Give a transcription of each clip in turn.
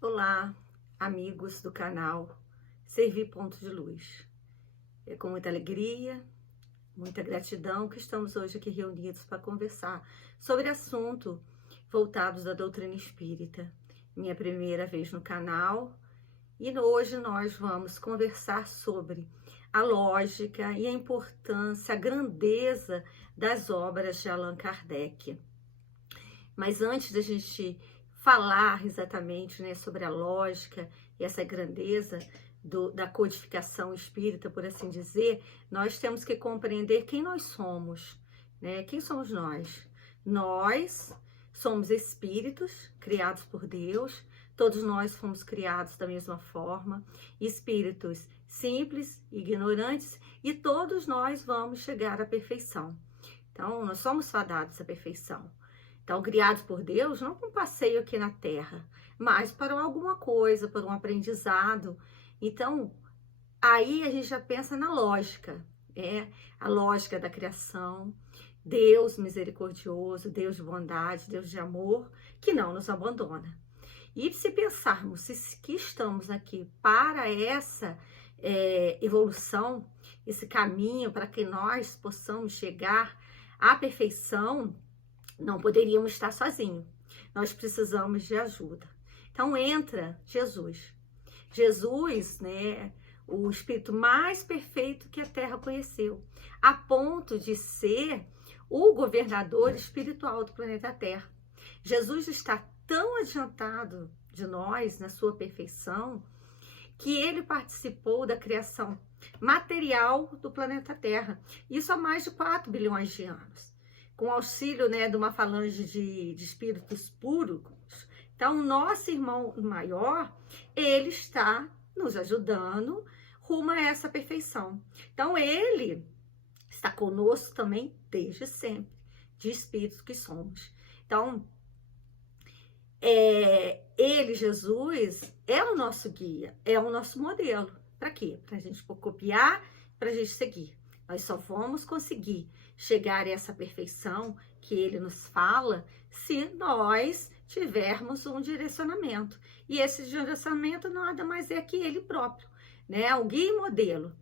Olá, amigos do canal Servir Ponto de Luz. É com muita alegria, muita gratidão que estamos hoje aqui reunidos para conversar sobre assunto voltados da doutrina espírita. Minha primeira vez no canal e hoje nós vamos conversar sobre a lógica e a importância, a grandeza das obras de Allan Kardec. Mas antes da gente falar exatamente, né, sobre a lógica e essa grandeza da codificação espírita, por assim dizer, nós temos que compreender quem nós somos, né? Quem somos nós? Nós somos espíritos criados por Deus, todos nós fomos criados da mesma forma, espíritos simples, ignorantes, e todos nós vamos chegar à perfeição. Então, nós somos fadados à perfeição. Então, criados por Deus, não para um passeio aqui na Terra, mas para alguma coisa, para um aprendizado. Então, aí a gente já pensa na lógica, a lógica da criação, Deus misericordioso, Deus de bondade, Deus de amor, que não nos abandona. E se pensarmos que estamos aqui para essa evolução, esse caminho para que nós possamos chegar à perfeição, não poderíamos estar sozinhos. Nós precisamos de ajuda. Então entra Jesus. Jesus, né, o espírito mais perfeito que a Terra conheceu, a ponto de ser o governador espiritual do planeta Terra. Jesus está tão adiantado de nós na sua perfeição que ele participou da criação material do planeta Terra. Isso há mais de 4 bilhões de anos. Com auxílio, né, de uma falange de espíritos puros. Então, nosso irmão maior, ele está nos ajudando rumo a essa perfeição. Então, ele está conosco também desde sempre, de espíritos que somos. Então, ele, Jesus, é o nosso guia, é o nosso modelo. Para quê? Para a gente copiar, para a gente seguir. Nós só vamos conseguir chegar a essa perfeição que ele nos fala se nós tivermos um direcionamento. E esse direcionamento nada mais é que ele próprio, né? O guia e modelo.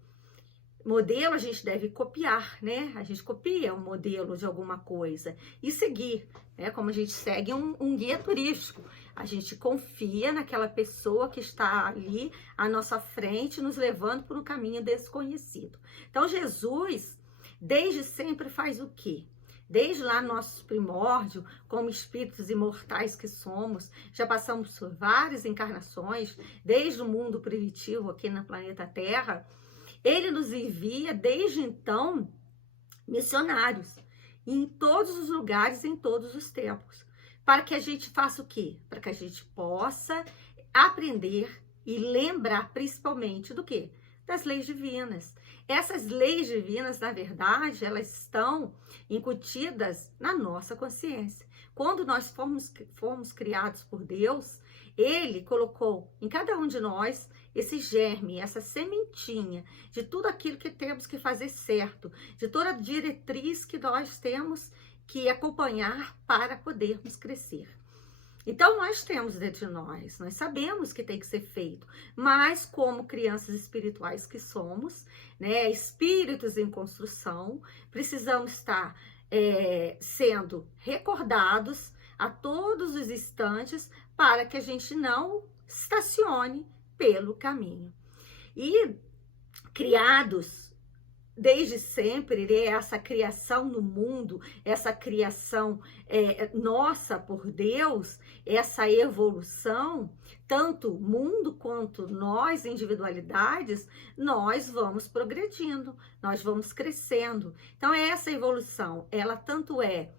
Modelo a gente deve copiar, né? A gente copia um modelo de alguma coisa e seguir, né? Como a gente segue um guia turístico. A gente confia naquela pessoa que está ali à nossa frente, nos levando por um caminho desconhecido. Então, Jesus, desde sempre, faz o quê? Desde lá nossos primórdios, como espíritos imortais que somos, já passamos por várias encarnações, desde o mundo primitivo aqui no planeta Terra, ele nos envia, desde então, missionários, em todos os lugares, em todos os tempos, para que a gente faça o quê? Para que a gente possa aprender e lembrar principalmente do quê? Das leis divinas. Essas leis divinas, na verdade, elas estão incutidas na nossa consciência. Quando nós fomos criados por Deus, ele colocou em cada um de nós esse germe, essa sementinha de tudo aquilo que temos que fazer certo, de toda a diretriz que nós temos que acompanhar para podermos crescer. Então, nós temos dentro de nós sabemos que tem que ser feito, mas como crianças espirituais que somos, né, espíritos em construção, precisamos estar sendo recordados a todos os instantes para que a gente não estacione pelo caminho. E criados desde sempre, né, essa criação no mundo, essa criação nossa por Deus, essa evolução, tanto o mundo quanto nós, individualidades, nós vamos progredindo, nós vamos crescendo. Então, essa evolução, ela tanto é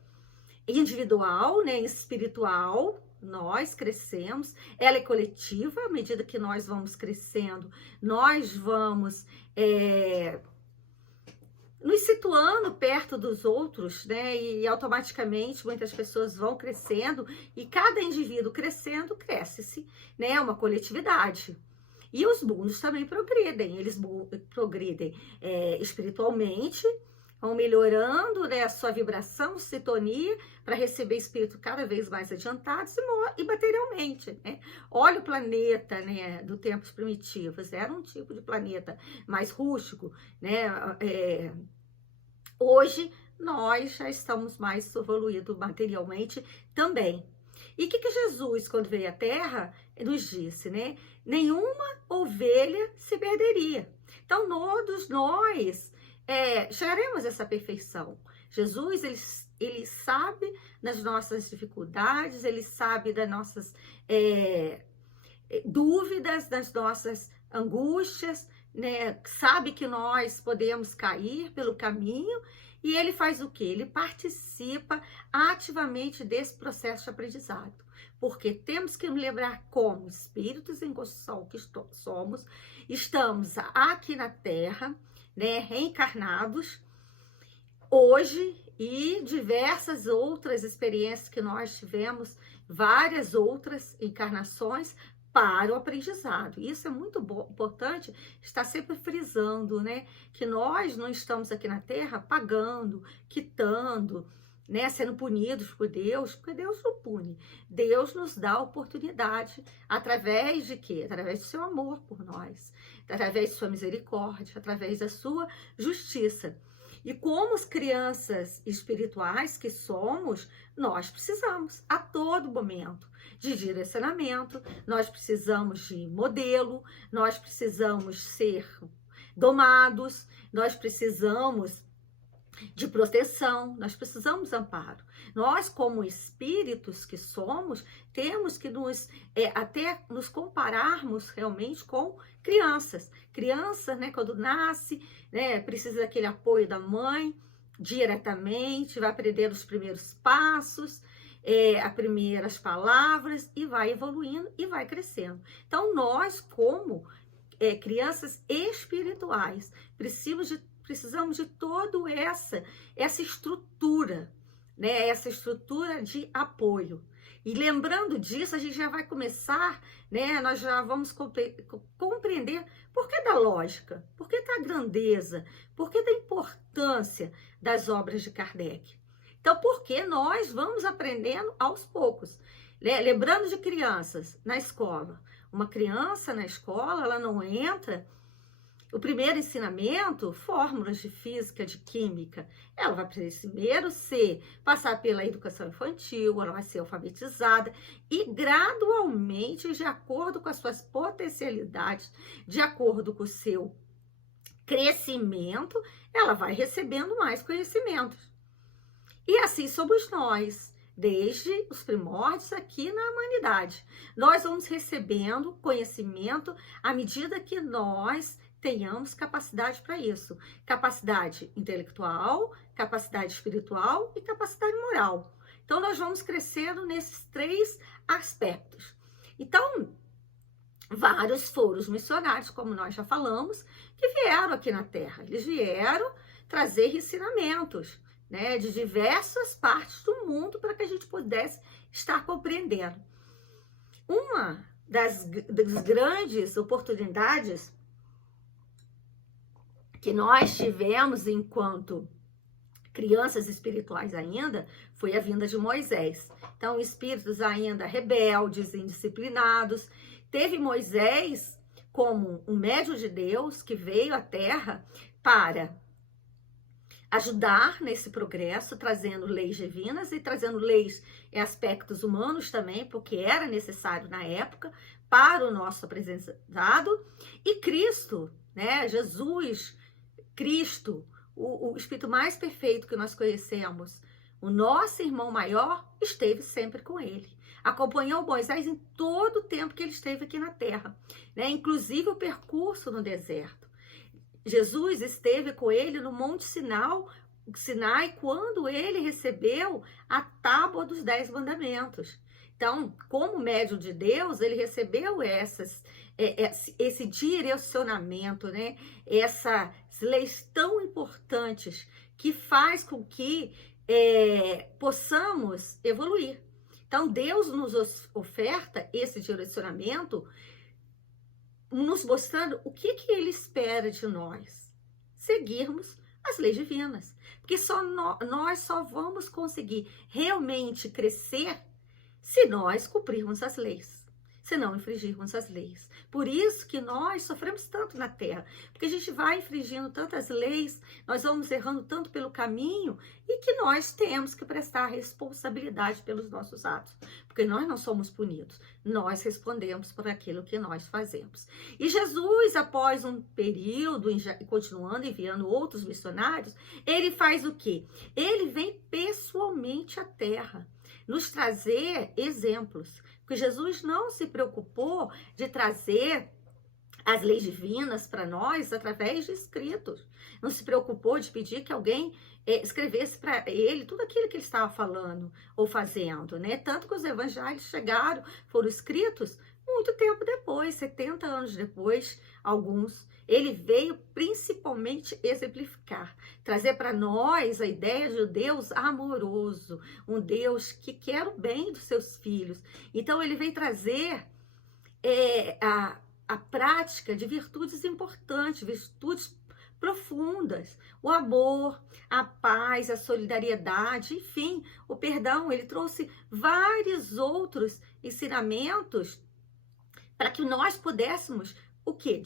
individual, né, espiritual, nós crescemos, ela é coletiva, à medida que nós vamos crescendo, nós vamos nos situando perto dos outros, né? E automaticamente muitas pessoas vão crescendo e cada indivíduo crescendo, cresce-se, né? É uma coletividade. E os mundos também progridem, eles progridem espiritualmente, vão melhorando, né, a sua vibração, sintonia, para receber espírito cada vez mais adiantados e materialmente, né? Olha o planeta, né, do tempos primitivos, era um tipo de planeta mais rústico, né? Hoje nós já estamos mais evoluídos materialmente também. E o que Jesus, quando veio à Terra, nos disse, né? Nenhuma ovelha se perderia. Então, todos nós chegaremos a essa perfeição. Jesus, ele sabe das nossas dificuldades, ele sabe das nossas dúvidas, das nossas angústias, né? Sabe que nós podemos cair pelo caminho e ele faz o quê? Ele participa ativamente desse processo de aprendizado. Porque temos que nos lembrar como espíritos em construção que somos, estamos aqui na Terra, né, reencarnados, hoje e diversas outras experiências que nós tivemos, várias outras encarnações, para o aprendizado. Isso é muito importante, estar sempre frisando, né? Que nós não estamos aqui na Terra pagando, quitando, né? Sendo punidos por Deus, porque Deus não pune. Deus nos dá a oportunidade, através de quê? Através do seu amor por nós, através de sua misericórdia, através da sua justiça. E como as crianças espirituais que somos, nós precisamos, a todo momento, de direcionamento, nós precisamos de modelo, nós precisamos ser domados, nós precisamos de proteção, nós precisamos de amparo. Nós, como espíritos que somos, temos que até nos compararmos realmente com crianças. Criança, né, quando nasce, né, precisa daquele apoio da mãe diretamente, vai aprender os primeiros passos, as primeiras palavras e vai evoluindo e vai crescendo. Então, nós, como crianças espirituais, precisamos de toda essa estrutura, né? Essa estrutura de apoio. E lembrando disso, a gente já vai começar, né? Nós já vamos compreender por que da lógica, por que da grandeza, por que da importância das obras de Kardec. Então, porque nós vamos aprendendo aos poucos. Lembrando de crianças na escola. Uma criança na escola, ela não entra... O primeiro ensinamento, fórmulas de física, de química, ela vai primeiro passar pela educação infantil, ela vai ser alfabetizada e gradualmente, de acordo com as suas potencialidades, de acordo com o seu crescimento, ela vai recebendo mais conhecimentos. E assim somos nós, desde os primórdios aqui na humanidade. Nós vamos recebendo conhecimento à medida que nós tenhamos capacidade para isso. Capacidade intelectual, capacidade espiritual e capacidade moral. Então, nós vamos crescendo nesses 3 aspectos. Então, vários foram os missionários, como nós já falamos, que vieram aqui na Terra. Eles vieram trazer ensinamentos, né, de diversas partes do mundo para que a gente pudesse estar compreendendo. Uma das grandes oportunidades que nós tivemos enquanto crianças espirituais ainda, foi a vinda de Moisés. Então, espíritos ainda rebeldes, indisciplinados. Teve Moisés como um médium de Deus que veio à Terra para ajudar nesse progresso, trazendo leis divinas e trazendo leis e aspectos humanos também, porque era necessário na época para o nosso aprendizado. E Cristo, né, Jesus, Cristo, o Espírito mais perfeito que nós conhecemos, o nosso irmão maior, esteve sempre com ele. Acompanhou Moisés em todo o tempo que ele esteve aqui na Terra, né? Inclusive o percurso no deserto. Jesus esteve com ele no Monte Sinai quando ele recebeu a tábua dos 10 mandamentos. Então, como médium de Deus, ele recebeu esse direcionamento, né? Essas leis tão importantes que faz com que possamos evoluir. Então, Deus nos oferta esse direcionamento, nos mostrando o que ele espera de nós. Seguirmos As leis divinas. Porque nós só vamos conseguir realmente crescer se nós cumprirmos as leis, se não infringirmos as leis. Por isso que nós sofremos tanto na Terra, porque a gente vai infringindo tantas leis, nós vamos errando tanto pelo caminho, e que nós temos que prestar responsabilidade pelos nossos atos, porque nós não somos punidos, nós respondemos por aquilo que nós fazemos. E Jesus, após um período, continuando enviando outros missionários, ele faz o quê? Ele vem pessoalmente à Terra, nos trazer exemplos, porque Jesus não se preocupou de trazer as leis divinas para nós através de escritos, não se preocupou de pedir que alguém escrevesse para ele tudo aquilo que ele estava falando ou fazendo, né? Tanto que os evangelhos chegaram, foram escritos muito tempo depois, 70 anos depois, alguns. Ele veio principalmente exemplificar, trazer para nós a ideia de um Deus amoroso, um Deus que quer o bem dos seus filhos. Então, ele vem trazer a prática de virtudes importantes, virtudes profundas, o amor, a paz, a solidariedade, enfim, o perdão. Ele trouxe vários outros ensinamentos para que nós pudéssemos o quê?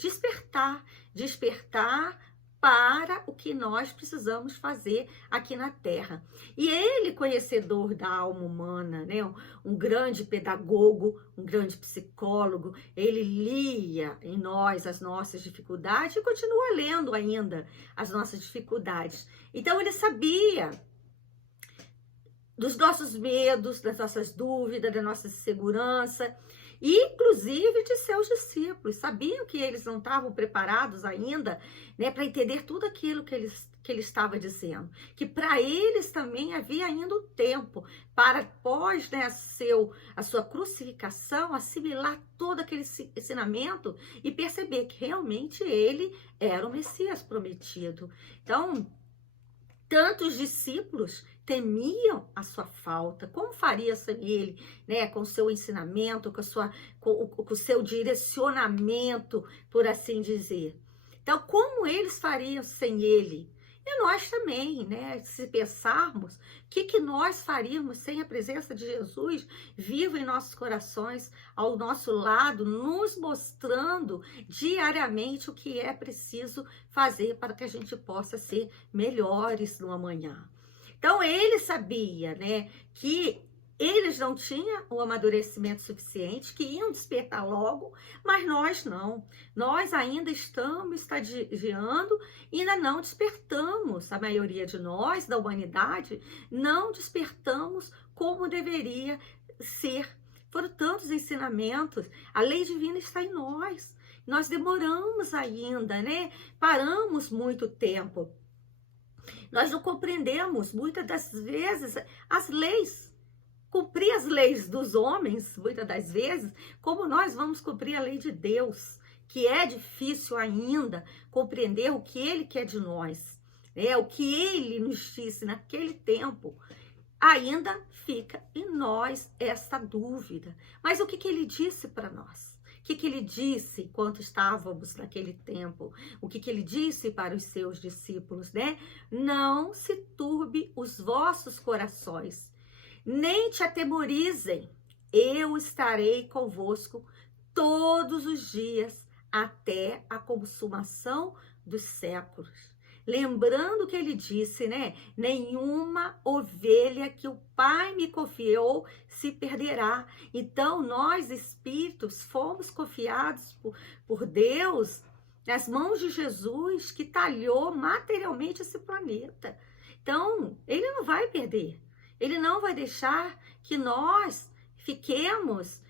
Despertar para o que nós precisamos fazer aqui na Terra. E ele, conhecedor da alma humana, né? Um grande pedagogo, um grande psicólogo, ele lia em nós as nossas dificuldades e continua lendo ainda as nossas dificuldades. Então, ele sabia dos nossos medos, das nossas dúvidas, da nossa insegurança, e inclusive de seus discípulos. Sabiam que eles não estavam preparados ainda, né, para entender tudo aquilo que ele estava dizendo, que para eles também havia ainda um tempo para, após, né, a sua crucificação, assimilar todo aquele ensinamento e perceber que realmente ele era o Messias prometido. Então, tantos discípulos temiam a sua falta. Como faria sem ele, né, com o seu ensinamento, com o seu direcionamento, por assim dizer? Então, como eles fariam sem ele? E nós também, né? Se pensarmos, o que nós faríamos sem a presença de Jesus vivo em nossos corações, ao nosso lado, nos mostrando diariamente o que é preciso fazer para que a gente possa ser melhores no amanhã. Então, ele sabia, né, que eles não tinham o amadurecimento suficiente, que iam despertar logo, mas nós não. Nós ainda estamos estagiando e ainda não despertamos. A maioria de nós, da humanidade, não despertamos como deveria ser. Foram tantos ensinamentos. A lei divina está em nós. Nós demoramos ainda, né? Paramos muito tempo. Nós não compreendemos, muitas das vezes, as leis. Cumprir as leis dos homens, muitas das vezes, como nós vamos cumprir a lei de Deus, que é difícil ainda compreender o que Ele quer de nós, né? O que Ele nos disse naquele tempo. Ainda fica em nós essa dúvida. Mas o que Ele disse para nós? O que Ele disse enquanto estávamos naquele tempo? O que Ele disse para os seus discípulos, né? Não se turbe os vossos corações, nem te atemorizem, eu estarei convosco todos os dias até a consumação dos séculos. Lembrando que ele disse, né? Nenhuma ovelha que o Pai me confiou se perderá. Então, nós, espíritos, fomos confiados por Deus nas mãos de Jesus, que talhou materialmente esse planeta. Então, ele não vai perder. Ele não vai deixar que nós fiquemos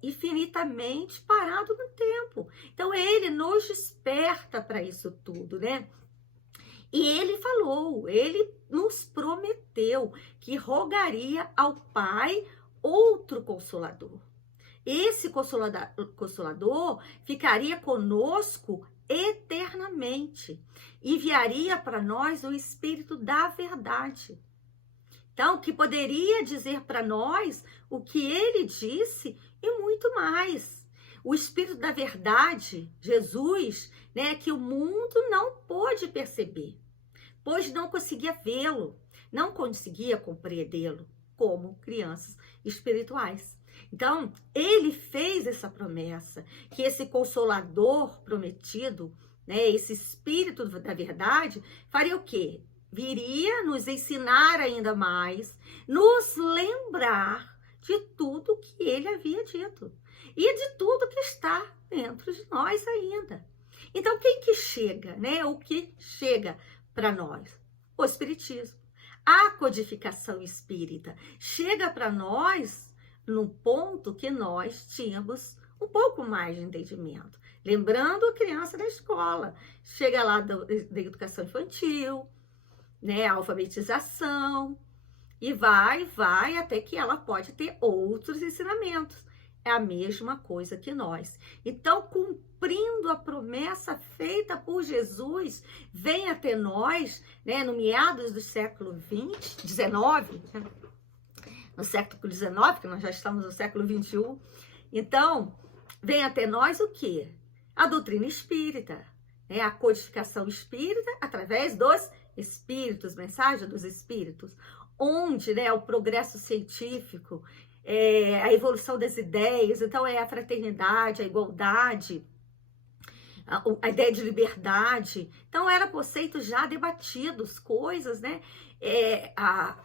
infinitamente parados no tempo. Então, ele nos desperta para isso tudo, né? E ele falou, ele nos prometeu que rogaria ao Pai outro Consolador. Esse Consolador ficaria conosco eternamente. Enviaria para nós o Espírito da Verdade. Então, que poderia dizer para nós o que ele disse e muito mais. O Espírito da Verdade, Jesus, né, que o mundo não pôde perceber. pois não conseguia vê-lo, não conseguia compreendê-lo como crianças espirituais. Então, ele fez essa promessa, que esse Consolador prometido, né, esse Espírito da verdade, faria o quê? Viria nos ensinar ainda mais, nos lembrar de tudo que ele havia dito e de tudo que está dentro de nós ainda. Então, quem que chega, né? O que chega para nós? O Espiritismo. A codificação espírita chega para nós no ponto que nós tínhamos um pouco mais de entendimento. Lembrando a criança da escola, chega lá da educação infantil, né, a alfabetização, e vai até que ela pode ter outros ensinamentos. É a mesma coisa que nós. Então, cumprindo a promessa feita por Jesus, vem até nós, né, no meados do século XIX, né, no século XIX, que nós já estamos no século XXI. Então, vem até nós o quê? A doutrina espírita, né, a codificação espírita através dos espíritos, mensagem dos espíritos, onde, né, o progresso científico, a evolução das ideias, então é a fraternidade, a igualdade, a ideia de liberdade. Então eram conceitos já debatidos, coisas, né? A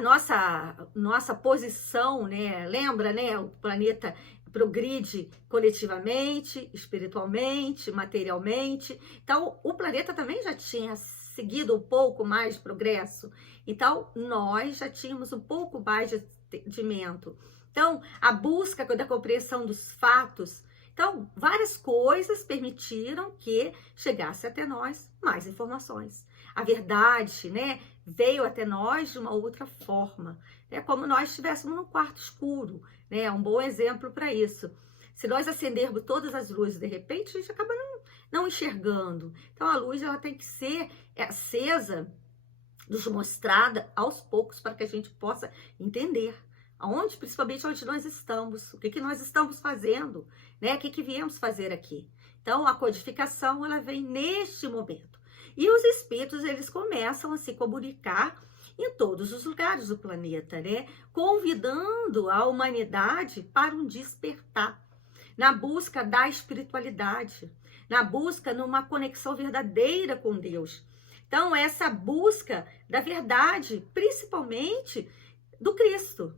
nossa posição, né? Lembra, né? O planeta progride coletivamente, espiritualmente, materialmente. Então, o planeta também já tinha seguido um pouco mais de progresso. Então, nós já tínhamos um pouco mais de entendimento. Então, a busca da compreensão dos fatos. Então, várias coisas permitiram que chegasse até nós mais informações. A verdade, né, veio até nós de uma outra forma. É como nós estivéssemos num quarto escuro, né? É um bom exemplo para isso. Se nós acendermos todas as luzes, de repente, a gente acaba não enxergando. Então, a luz ela tem que ser acesa, nos mostrada aos poucos, para que a gente possa entender aonde, principalmente onde nós estamos, o que nós estamos fazendo, né? O que viemos fazer aqui. Então, a codificação, ela vem neste momento. E os espíritos, eles começam a se comunicar em todos os lugares do planeta, né? Convidando a humanidade para um despertar, na busca da espiritualidade, na busca numa conexão verdadeira com Deus. Então, essa busca da verdade, principalmente do Cristo,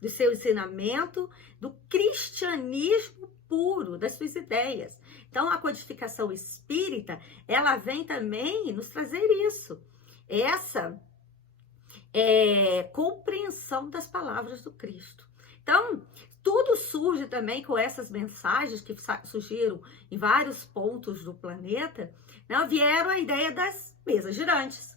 do seu ensinamento, do cristianismo puro, das suas ideias. Então, a codificação espírita, ela vem também nos trazer isso, essa compreensão das palavras do Cristo. Então, tudo surge também com essas mensagens que surgiram em vários pontos do planeta, né? Vieram a ideia das mesas girantes.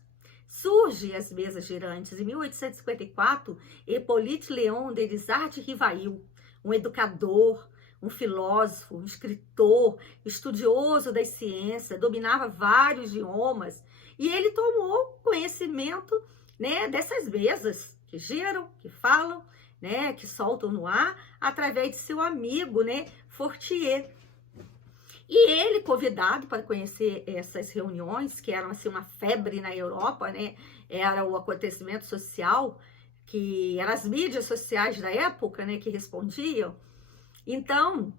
Surgem as mesas girantes. Em 1854, Hippolyte Léon Delisard de Rivail, um educador, um filósofo, um escritor, estudioso das ciências, dominava vários idiomas, e ele tomou conhecimento, né, dessas mesas que giram, que falam, né, que soltam no ar, através de seu amigo, né, Fortier. E ele, convidado para conhecer essas reuniões, que eram assim uma febre na Europa, né, era o acontecimento social, que eram as mídias sociais da época, né, que respondiam. Então,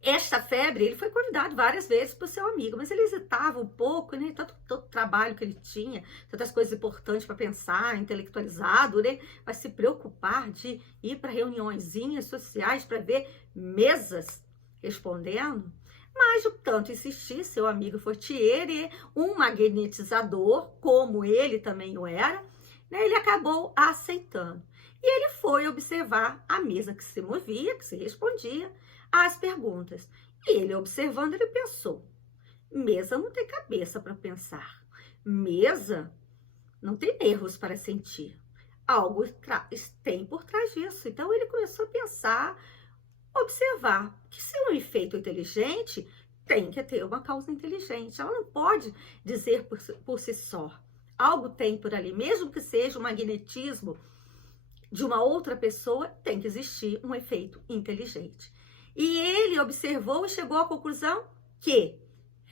esta febre, ele foi convidado várias vezes por seu amigo, mas ele hesitava um pouco, né? Tanto trabalho que ele tinha, tantas coisas importantes para pensar, intelectualizado, né? Mas se preocupar de ir para reuniõezinhas sociais para ver mesas respondendo. Mas, de tanto insistir, seu amigo Fortier, um magnetizador, como ele também o era, né? Ele acabou aceitando. E ele foi observar a mesa que se movia, que se respondia às perguntas. E ele observando, ele pensou, mesa não tem cabeça para pensar. Mesa não tem nervos para sentir. Algo tem por trás disso. Então ele começou a pensar, observar, que se um efeito inteligente, tem que ter uma causa inteligente. Ela não pode dizer por si só. Algo tem por ali, mesmo que seja o magnetismo de uma outra pessoa, tem que existir um efeito inteligente. E ele observou e chegou à conclusão que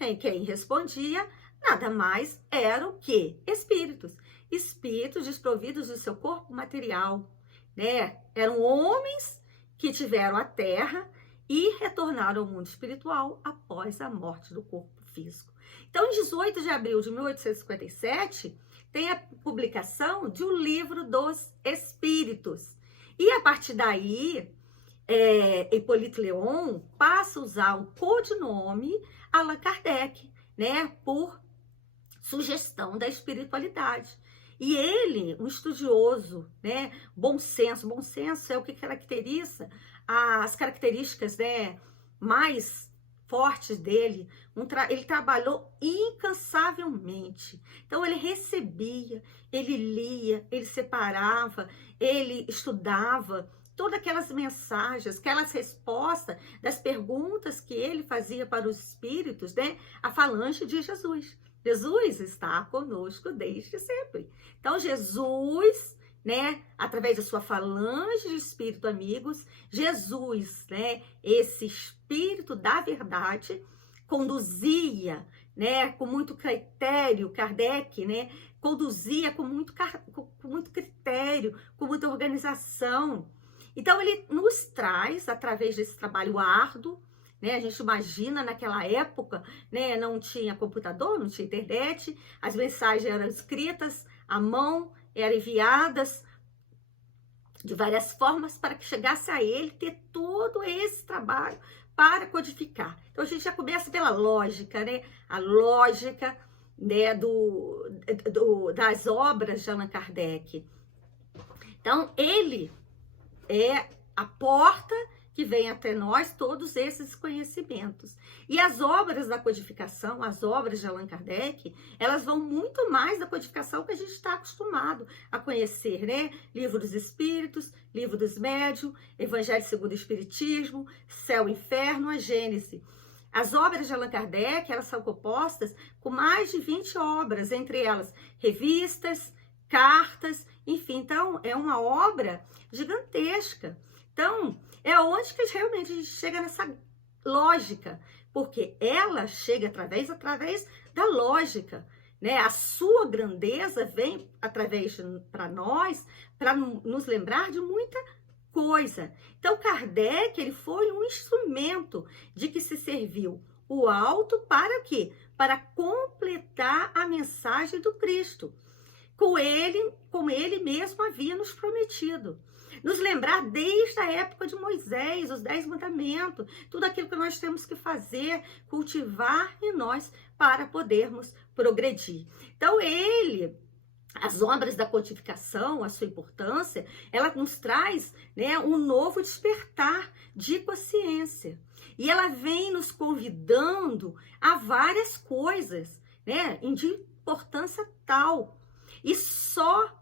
Em quem respondia nada mais eram que espíritos. Espíritos desprovidos do seu corpo material, né? Eram homens que tiveram a terra e retornaram ao mundo espiritual após a morte do corpo físico. Então, em 18 de abril de 1857, tem a publicação de O Livro dos Espíritos. E a partir daí, Hippolyte Léon passa a usar o codinome Allan Kardec, né, por sugestão da espiritualidade. E ele, um estudioso, né, bom senso é o que caracteriza as características, né, mais fortes dele. Ele trabalhou incansavelmente. Então, ele recebia, ele lia, ele separava, ele estudava todas aquelas mensagens, aquelas respostas das perguntas que ele fazia para os espíritos, né? A falange de Jesus. Jesus está conosco desde sempre. Então, Jesus, né, através da sua falange de espírito amigos, Jesus, né, esse espírito da verdade, conduzia, né, com muito critério, Kardec, né, conduzia com muito critério, com muita organização. Então, ele nos traz, através desse trabalho árduo, né, a gente imagina naquela época, né, não tinha computador, não tinha internet, as mensagens eram escritas à mão, eram enviadas de várias formas para que chegasse a ele ter todo esse trabalho para codificar. Então, a gente já começa pela lógica, né, a lógica, né, das obras de Allan Kardec. Então, ele é a porta que vem até nós todos esses conhecimentos. E as obras da codificação, as obras de Allan Kardec, elas vão muito mais da codificação que a gente está acostumado a conhecer, né? Livro dos Espíritos, Livro dos Médiuns, Evangelho segundo o Espiritismo, Céu e Inferno, a Gênese. As obras de Allan Kardec, elas são compostas com mais de 20 obras, entre elas revistas, cartas, enfim. Então, é uma obra gigantesca. Então, é onde que realmente a gente chega nessa lógica, porque ela chega através da lógica, né? A sua grandeza vem através para nós, para nos lembrar de muita coisa. Então, Kardec, ele foi um instrumento de que se serviu o alto para quê? Para completar a mensagem do Cristo, como ele mesmo havia nos prometido. Nos lembrar desde a época de Moisés, os 10 mandamentos, tudo aquilo que nós temos que fazer, cultivar em nós para podermos progredir. Então, as obras da codificação, a sua importância, ela nos traz, né, um novo despertar de consciência. E ela vem nos convidando a várias coisas, né, de importância tal. E só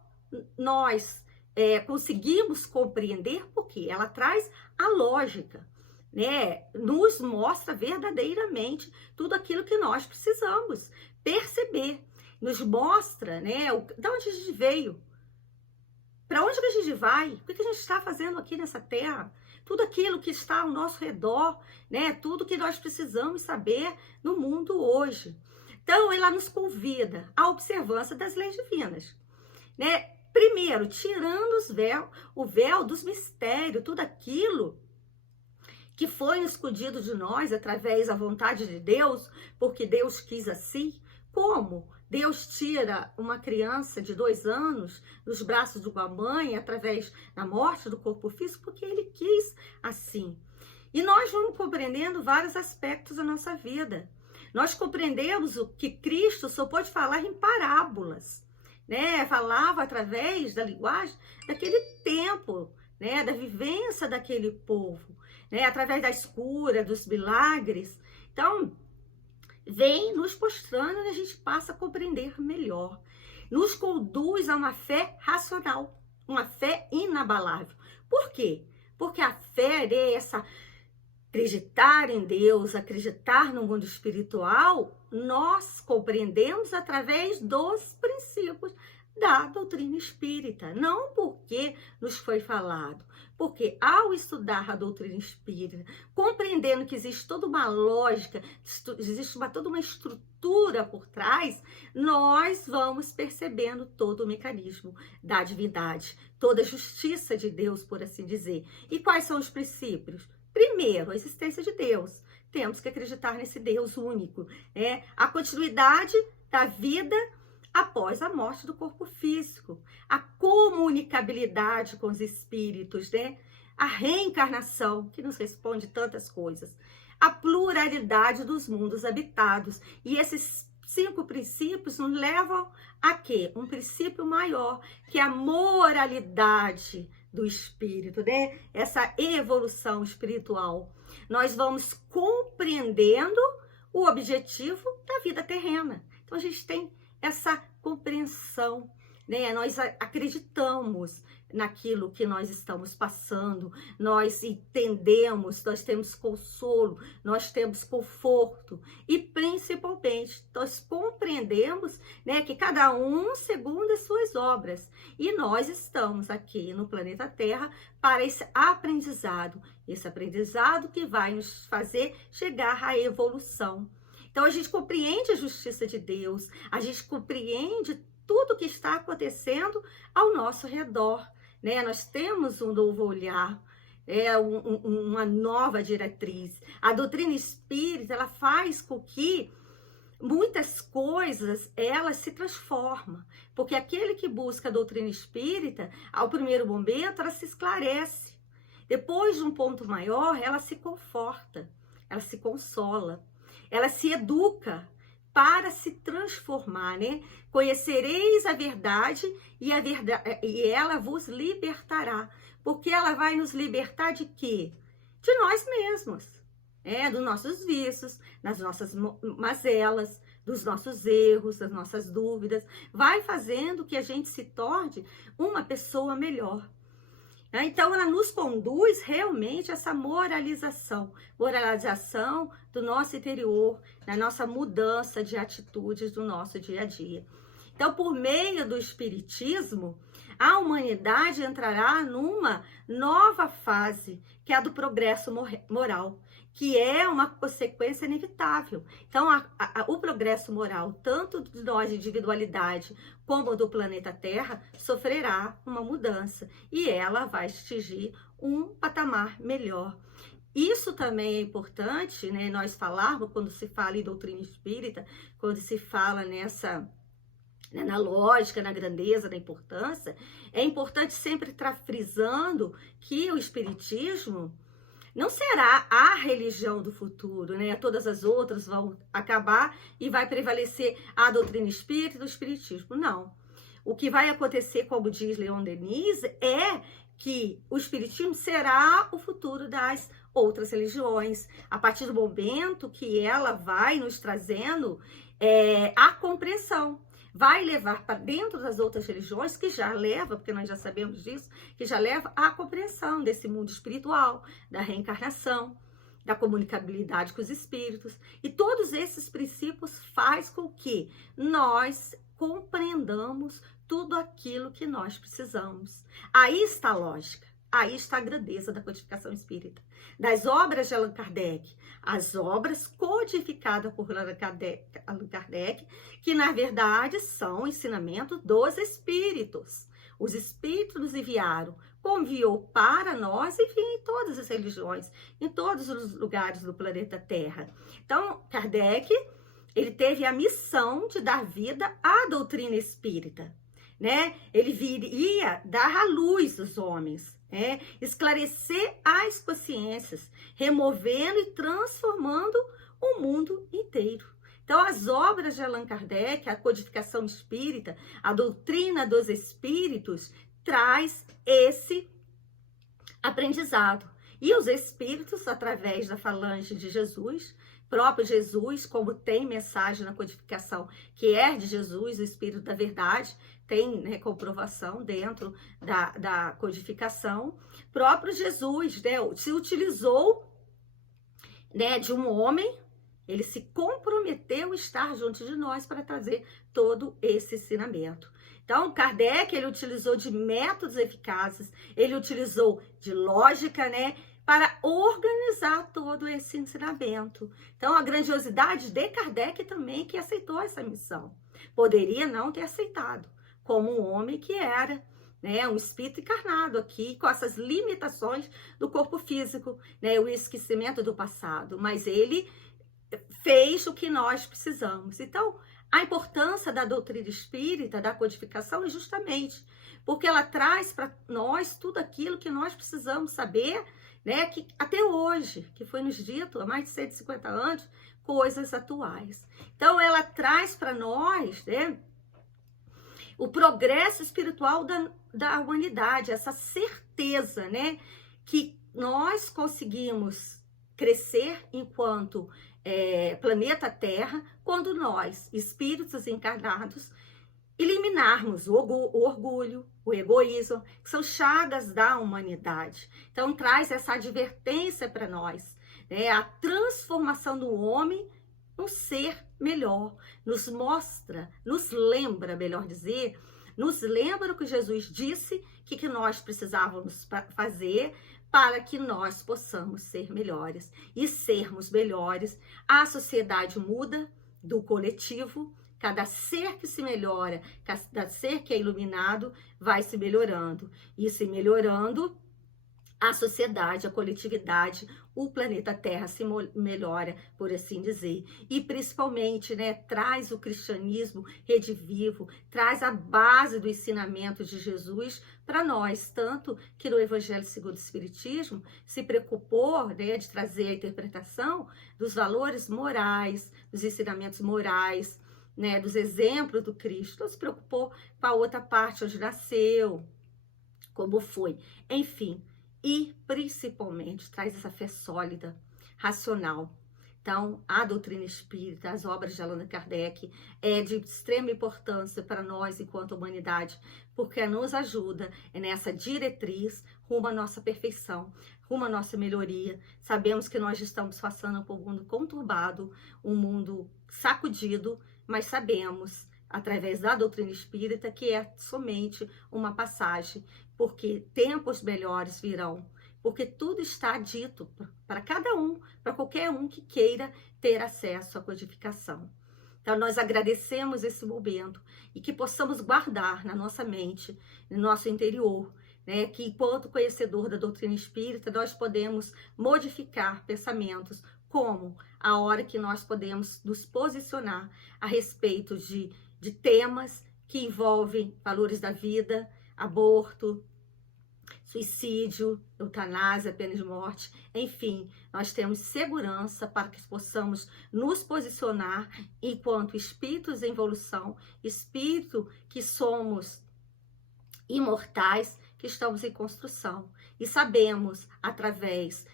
nós conseguimos compreender porque ela traz a lógica, né? Nos mostra verdadeiramente tudo aquilo que nós precisamos perceber. Nos mostra, né, de onde a gente veio, para onde que a gente vai, o que a gente está fazendo aqui nessa terra, tudo aquilo que está ao nosso redor, né? Tudo que nós precisamos saber no mundo hoje. Então, ela nos convida à observância das leis divinas, né? Primeiro, tirando o véu dos mistérios, tudo aquilo que foi escondido de nós através da vontade de Deus, porque Deus quis assim. Como Deus tira uma criança de 2 anos dos braços de uma mãe através da morte do corpo físico? Porque Ele quis assim. E nós vamos compreendendo vários aspectos da nossa vida. Nós compreendemos o que Cristo só pode falar em parábolas, né? Falava através da linguagem daquele tempo, né? Da vivência daquele povo, né? Através da escura, dos milagres. Então, vem nos mostrando e a gente passa a compreender melhor. Nos conduz a uma fé racional, uma fé inabalável. Por quê? Porque a fé é essa acreditar em Deus, acreditar no mundo espiritual, nós compreendemos através dos princípios da doutrina espírita, não porque nos foi falado, porque ao estudar a doutrina espírita, compreendendo que existe toda uma lógica, existe toda uma estrutura por trás, nós vamos percebendo todo o mecanismo da divindade, toda a justiça de Deus, por assim dizer. E quais são os princípios? Primeiro, a existência de Deus. Temos que acreditar nesse Deus único, a continuidade da vida após a morte do corpo físico, a comunicabilidade com os espíritos, a reencarnação, que nos responde tantas coisas, a pluralidade dos mundos habitados. E esses 5 princípios nos levam a quê? Um princípio maior, que é a moralidade do espírito, essa evolução espiritual. Nós vamos compreendendo o objetivo da vida terrena. Então a gente tem essa compreensão, Nós acreditamos naquilo que nós estamos passando, nós entendemos, nós temos consolo, nós temos conforto e principalmente nós compreendemos, que cada um segundo as suas obras, e nós estamos aqui no planeta Terra para esse aprendizado que vai nos fazer chegar à evolução. Então, a gente compreende a justiça de Deus, a gente compreende tudo que está acontecendo ao nosso redor, Nós temos um novo olhar, uma nova diretriz. A doutrina espírita, ela faz com que muitas coisas, elas se transformam, porque aquele que busca a doutrina espírita, ao primeiro momento, ela se esclarece. Depois de um ponto maior, ela se conforta, ela se consola. Ela se educa para se transformar, Conhecereis a verdade e ela vos libertará. Porque ela vai nos libertar de quê? De nós mesmos, dos nossos vícios, das nossas mazelas, dos nossos erros, das nossas dúvidas. Vai fazendo que a gente se torne uma pessoa melhor. Então, ela nos conduz realmente a essa moralização do nosso interior, na nossa mudança de atitudes do nosso dia a dia. Então, por meio do espiritismo, a humanidade entrará numa nova fase, que é a do progresso moral, que é uma consequência inevitável. Então, o progresso moral, tanto de nós, individualidade, como do planeta Terra, sofrerá uma mudança e ela vai atingir um patamar melhor. Isso também é importante, nós falarmos, quando se fala em doutrina espírita, quando se fala na lógica, na grandeza, na importância, é importante sempre estar frisando que o espiritismo não será a religião do futuro, Todas as outras vão acabar e vai prevalecer a doutrina espírita e do espiritismo. Não. O que vai acontecer, como diz Leon Denis, é que o espiritismo será o futuro das outras religiões, a partir do momento que ela vai nos trazendo a compreensão. Vai levar para dentro das outras religiões, que já leva, porque nós já sabemos disso, que já leva à compreensão desse mundo espiritual, da reencarnação, da comunicabilidade com os espíritos. E todos esses princípios faz com que nós compreendamos tudo aquilo que nós precisamos. Aí está a lógica, aí está a grandeza da codificação espírita. Das obras de Allan Kardec, as obras codificadas por Allan Kardec, que na verdade são ensinamentos dos espíritos. Os espíritos nos enviaram, conviou para nós e em todas as religiões, em todos os lugares do planeta Terra. Então, Kardec, ele teve a missão de dar vida à doutrina espírita, Ele viria dar à luz os homens, esclarecer as consciências, removendo e transformando o mundo inteiro. Então, as obras de Allan Kardec, a codificação espírita, a doutrina dos espíritos, traz esse aprendizado. E os espíritos, através da falange de Jesus, próprio Jesus, como tem mensagem na codificação que é de Jesus, o Espírito da Verdade, tem comprovação dentro da codificação. Próprio Jesus se utilizou de um homem, ele se comprometeu a estar junto de nós para trazer todo esse ensinamento. Então, Kardec, ele utilizou de métodos eficazes, ele utilizou de lógica, né, para organizar todo esse ensinamento. Então, a grandiosidade de Kardec também, que aceitou essa missão. Poderia não ter aceitado, como um homem que era, né, um espírito encarnado aqui, com essas limitações do corpo físico, né, o esquecimento do passado, mas ele fez o que nós precisamos. Então, a importância da doutrina espírita, da codificação, é justamente porque ela traz para nós tudo aquilo que nós precisamos saber, né, que até hoje, que foi nos dito há mais de 150 anos, coisas atuais. Então, ela traz para nós, né, o progresso espiritual da humanidade, essa certeza, né, que nós conseguimos crescer enquanto planeta Terra, quando nós, espíritos encarnados, eliminarmos o orgulho, o egoísmo, que são chagas da humanidade. Então, traz essa advertência para nós, né? A transformação do homem num ser melhor, nos mostra, nos lembra, melhor dizer, nos lembra o que Jesus disse que nós precisávamos fazer para que nós possamos ser melhores. E sermos melhores, a sociedade muda do coletivo. Cada ser que se melhora, cada ser que é iluminado, vai se melhorando. E se melhorando, a sociedade, a coletividade, o planeta Terra se melhora, por assim dizer. E principalmente, né, traz o cristianismo redivivo, traz a base do ensinamento de Jesus para nós. Tanto que no Evangelho segundo o Espiritismo se preocupou, né, de trazer a interpretação dos valores morais, dos ensinamentos morais, né, dos exemplos do Cristo. Não se preocupou com a outra parte, onde nasceu, como foi. Enfim, e principalmente traz essa fé sólida, racional. Então, a doutrina espírita, as obras de Allan Kardec é de extrema importância para nós enquanto humanidade, porque nos ajuda nessa diretriz rumo à nossa perfeição, rumo à nossa melhoria. Sabemos que nós estamos passando por um mundo conturbado, um mundo sacudido, mas sabemos, através da doutrina espírita, que é somente uma passagem, porque tempos melhores virão, porque tudo está dito para cada um, para qualquer um que queira ter acesso à codificação. Então, nós agradecemos esse momento e que possamos guardar na nossa mente, no nosso interior, né, que enquanto conhecedor da doutrina espírita, nós podemos modificar pensamentos, como a hora que nós podemos nos posicionar a respeito de temas que envolvem valores da vida, aborto, suicídio, eutanásia, pena de morte, enfim, nós temos segurança para que possamos nos posicionar enquanto espíritos em evolução, espírito que somos imortais, que estamos em construção. E sabemos, através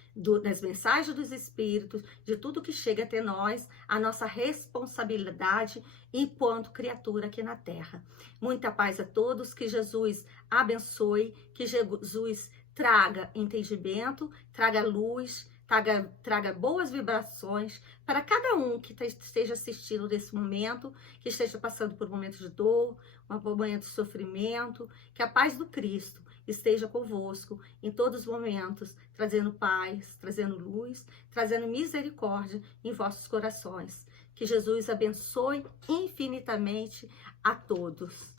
das mensagens dos espíritos, de tudo que chega até nós, a nossa responsabilidade enquanto criatura aqui na Terra. Muita paz a todos, que Jesus abençoe, que Jesus traga entendimento, traga luz, traga boas vibrações para cada um que esteja assistindo nesse momento, que esteja passando por um momento de dor, um momento de sofrimento, que a paz do Cristo esteja convosco em todos os momentos, trazendo paz, trazendo luz, trazendo misericórdia em vossos corações. Que Jesus abençoe infinitamente a todos.